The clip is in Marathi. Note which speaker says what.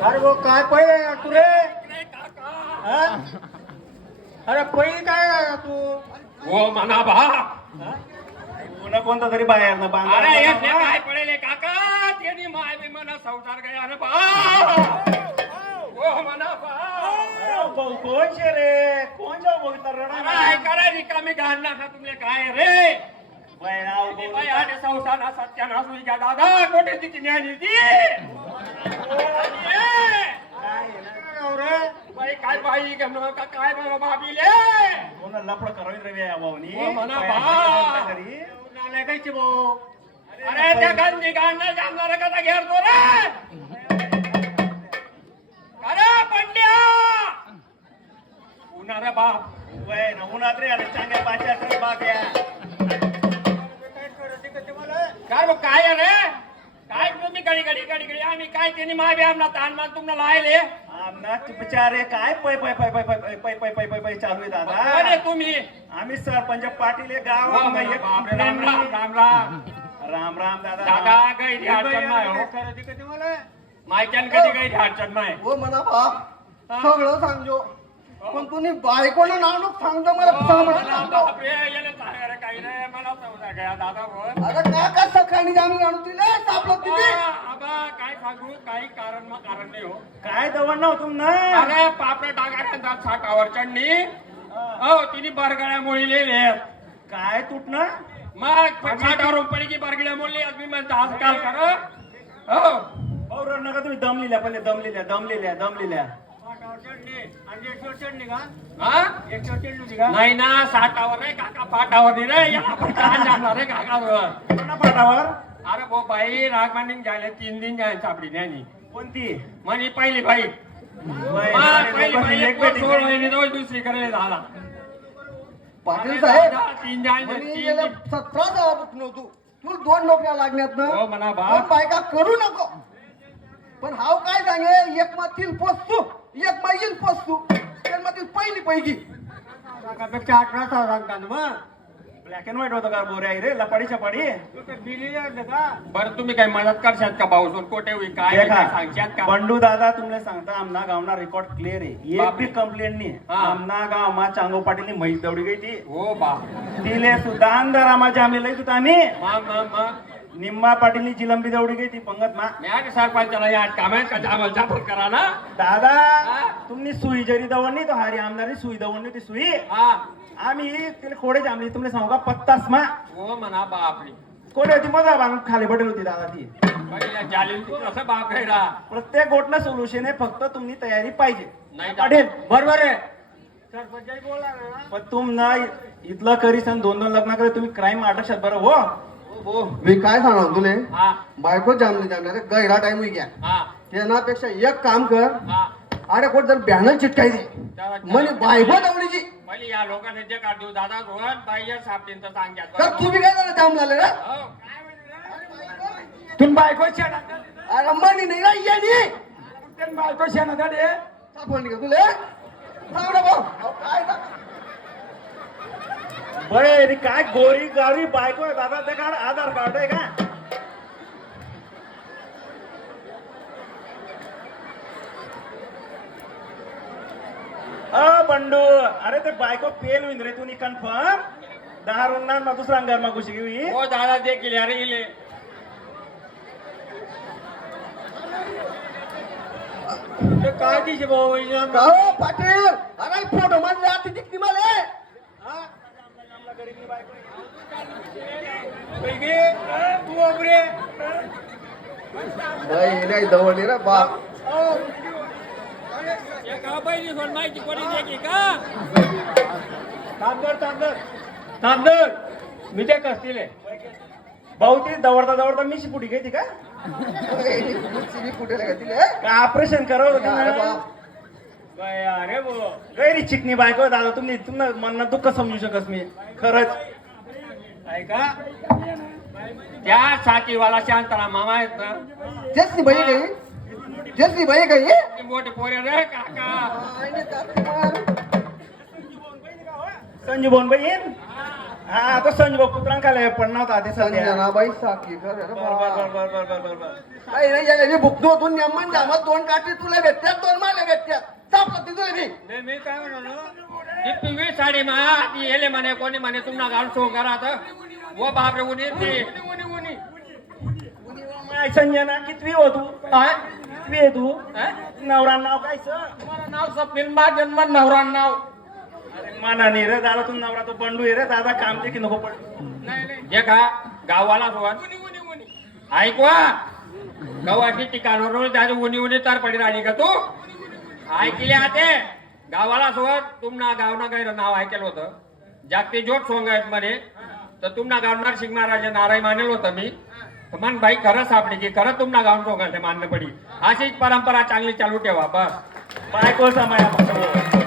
Speaker 1: अरे वो काय पहिले तुरे हा? अरे पहिले काय तू
Speaker 2: हो म्हणा बा.
Speaker 1: पुन्हा कोणता तरी बाहेर ना बांधा
Speaker 2: अरे यातले काय पडेले काका त्यांनी माय बी म्हणा संसार गया ना बा. हो म्हणा बा.
Speaker 1: कोणचे रे कोणच्या बघितला रडा
Speaker 2: काय करा रिकामी घाण नका तुमले काय रे.
Speaker 1: बाई
Speaker 2: बाई आले संसार सत्यानाश होई का दादा कोठे तिची न्यानी ती. बाई काय बाई गमन का काय बाबा बाबीले.
Speaker 1: कोणा लफड करावी रे या भाऊनी
Speaker 2: हो म्हणा बा.
Speaker 1: नाले कायचे भाऊ
Speaker 2: अरे त्या गांधी गाणं जामणार कसा घेरतो रे. अरे पंड्या उन्हारा बाप.
Speaker 1: वय ना उन्हात रे अरे चांगल्या पाच्या बाग या
Speaker 2: काय बघ काय रे काय तुम्ही घडी आम्ही काय त्यांनी मागे आमना ताण मान तुम्हाला लायले.
Speaker 1: आमना बिचारे काय पै पै पै पै पै पै पै पै पै पै चालू आहे दादा.
Speaker 2: अरे तुम्ही
Speaker 1: आम्ही सरपंच पाटील गाव
Speaker 2: राम राम राम राम
Speaker 1: राम राम दादा
Speaker 2: दादा काही अडचण नाही हो. मायक्यान कधी काही अडचण नाही.
Speaker 3: हो म्हणा बाप सगळं सांगजो पण तुम्ही बायकोला नाव सांगतो मला सांगतो.
Speaker 2: बापरे याला सांगायला काही रे मला समजा गया दादा बोल.
Speaker 3: अरे काका सकाळी आम्ही आणू दिले सापलं तिथे.
Speaker 2: आबा काय सांगू काही कारण नाही हो.
Speaker 1: काय दवड नव्ह तुम ना
Speaker 2: अरे पापड टाकायला छाटावर चढणी हो तिने बरगड्या मोळीले
Speaker 1: काय तुटणं
Speaker 2: मग छाटावर पडी की बरगड्या मोडली आज मी म्हणतो आज काल कर हो.
Speaker 1: भाऊ रड नका तुम्ही दमलेल्या पहिले दमलेल्या
Speaker 2: हा? नाही ना साठावर रे काका पाटावर नाही रे याला पण काय जाणार रे काकावर.
Speaker 1: कोणा पाठावर
Speaker 2: अरे भो बाई रागमानी झाले 3 दिन जाय सापडी नाही
Speaker 1: कोणती
Speaker 2: म्हणे पहिली बाई
Speaker 1: वय,
Speaker 2: पहिली
Speaker 1: लोकांची
Speaker 2: बाई
Speaker 1: एक बेटी
Speaker 2: सोड महिने दुसरी करायला झाला.
Speaker 3: पाटील साहेब
Speaker 2: 3 जाय
Speaker 3: म्हणे गेल्या 17 जावा बुक नव्हतो तुला 2 नोकऱ्या लागण्यात
Speaker 2: हो म्हणा बा.
Speaker 3: पण बायका करू नको पण हाव काय सांगे एक मातील पोचतो एक माईल पोचतो तर मातील पहिली पैकी
Speaker 1: पेक्षा 18 सांगता ना मग ब्लॅक अँड व्हाईट होतं का बोऱ्या रे लपाडी छपाडी
Speaker 2: बरं तुम्ही काही मदत करशात का भाऊ कोटे होई काय
Speaker 1: देखा,
Speaker 2: सांगशात का.
Speaker 1: बंडू दादा तुमने सांगता आमना गावना रेकॉर्ड क्लियर आहे एक
Speaker 2: बापरे.
Speaker 1: भी कंप्लेंट नाही
Speaker 2: हा.
Speaker 1: आमना गाव मा चांगो पाटील म्हैस दौडी गई ती
Speaker 2: हो बा.
Speaker 1: तिले सुद्धा अंधार आम्हाला आम्ही लई होता आम्ही
Speaker 2: मग
Speaker 1: निम्मा पाटील जिलंबी दौडी गई ती पंगत मा
Speaker 2: मी सरपंचाला या कामात का जामल जाफर करा ना.
Speaker 1: दादा
Speaker 2: हा.
Speaker 1: तुमनी सुई जरी दवड नाही तो हारी आमदारी सुई दवड नाही ती सुई
Speaker 2: हा
Speaker 1: आम्ही तिला खोडे जामली तुमने सांगू का पत्तास मा
Speaker 2: हो म्हणा बापरी
Speaker 1: खोडे होती मजा बांधून खाली पडेल होती दादा ती
Speaker 2: बघितलं जालील तू कसं बाप राहिला.
Speaker 1: प्रत्येक गोष्टला सोल्युशन आहे फक्त तुम्ही तयारी पाहिजे
Speaker 2: नाही
Speaker 1: पाटील
Speaker 2: बरोबर आहे.
Speaker 1: पण तुम ना इथलं करीस आणि 2-2 लग्न करे तुम्ही क्राईम अटकशात बरं हो
Speaker 3: हो मी काय सांगणार तुले
Speaker 2: हा
Speaker 3: बायको जामली जाणार गैरा टाइम घ्या
Speaker 2: हा
Speaker 3: त्यापेक्षा एक काम कर
Speaker 2: हा
Speaker 3: अरे कोण जर बॅनर चिटकायची म्हणे बायको दवडीची
Speaker 2: पहिले या लोकांनी जे काढ देऊ दादा रोहन बाई सापडीन तर
Speaker 3: तर
Speaker 2: सांगतात.
Speaker 3: तुम्ही काय झालं जाम झालं रे
Speaker 2: हो.
Speaker 1: तुम्ही बायको
Speaker 3: अरे म्हणी नाही ना येणी
Speaker 1: बायको शेणा दाडे
Speaker 3: सापडली का तुले सांग रे भाऊ अहो, काय ना
Speaker 1: बरे काय गोरी गारी बायको आहे दादा ते काढ आधार कार्ड आहे का बंडू अरे ते बायको पेल होईन रे तुम्ही कन्फर्म 10 रुंदा मग दुसरा अंगार मग घुशी घेऊ
Speaker 2: हो दादा देखील अरे इले
Speaker 1: काय दिशे भाऊ
Speaker 3: का हो, पाटील अरे फोटो मध्ये आती दिसती मला
Speaker 1: तू अबरे
Speaker 3: नाही दवडली रे बाप
Speaker 2: पहिली सोड माहिती कोणी देखी का
Speaker 1: तांदर मी ते कसतील भाऊ ती दवडता मी शिपुटी घेते का
Speaker 3: कुठे तिले
Speaker 1: का ऑपरेशन करावं
Speaker 3: अरे बाप
Speaker 1: अरे गैरी चिकनी बायको दादा तुम्ही तुम्हाला मनात दुःख समजू शकत मी खरंच आहे का
Speaker 2: त्या साथीवाला शांतरा मामा आहेत ना
Speaker 3: जसनी भाई गई जसनी भाई गई
Speaker 2: ती मोठे पोरे रे काका
Speaker 1: संजू बोन बहीण हा तो संजय पुत्रांकाला पण नव्हता ते सध्या
Speaker 3: संजनाबाई साकी खरं रे
Speaker 1: बर
Speaker 3: बा.
Speaker 1: बर बर बर बर बर बर
Speaker 3: काही नाही याला भुकतो तू नेमन जामत 2 काठी तुला भेटतात 2 मला भेटतात सापडते तुला मी
Speaker 2: नाही मी काय म्हणालो ती पिवळी साडी मा ती येले म्हणे कोणी म्हणे तुम्हाला घाल सो करा आता वो बापरे उनी ती
Speaker 1: संजना कितवी हो तू
Speaker 2: काय
Speaker 1: कितवी आहे तू
Speaker 2: अं?
Speaker 1: नवरा नाव काय सर
Speaker 2: तुम्हाला नाव सपनील मा जन्म नवरा नाव
Speaker 1: अरे मना नाही रे दादा तू नवरा तो बंडू आहे रे दादा काम दे की नको पण
Speaker 2: नाही नाही जे का गावाला सोबत ऐकवा गावाची ठिकाणवर त्याची उनी उनी तर पडी राहिली का तू ऐकले आते गावाला सोबत तुमना गावना काही नाव ऐकलं होतं जागती जोड सोंग आहेत मध्ये तर तुमना गाव नरसिंग महाराज नारायण मानेल होतं मी तर मन भाई खरं सापडे की खरं तुमना गाव सोंगायचं मानणं पडी अशीच परंपरा चांगली चालू ठेवा बस
Speaker 1: बायको समाया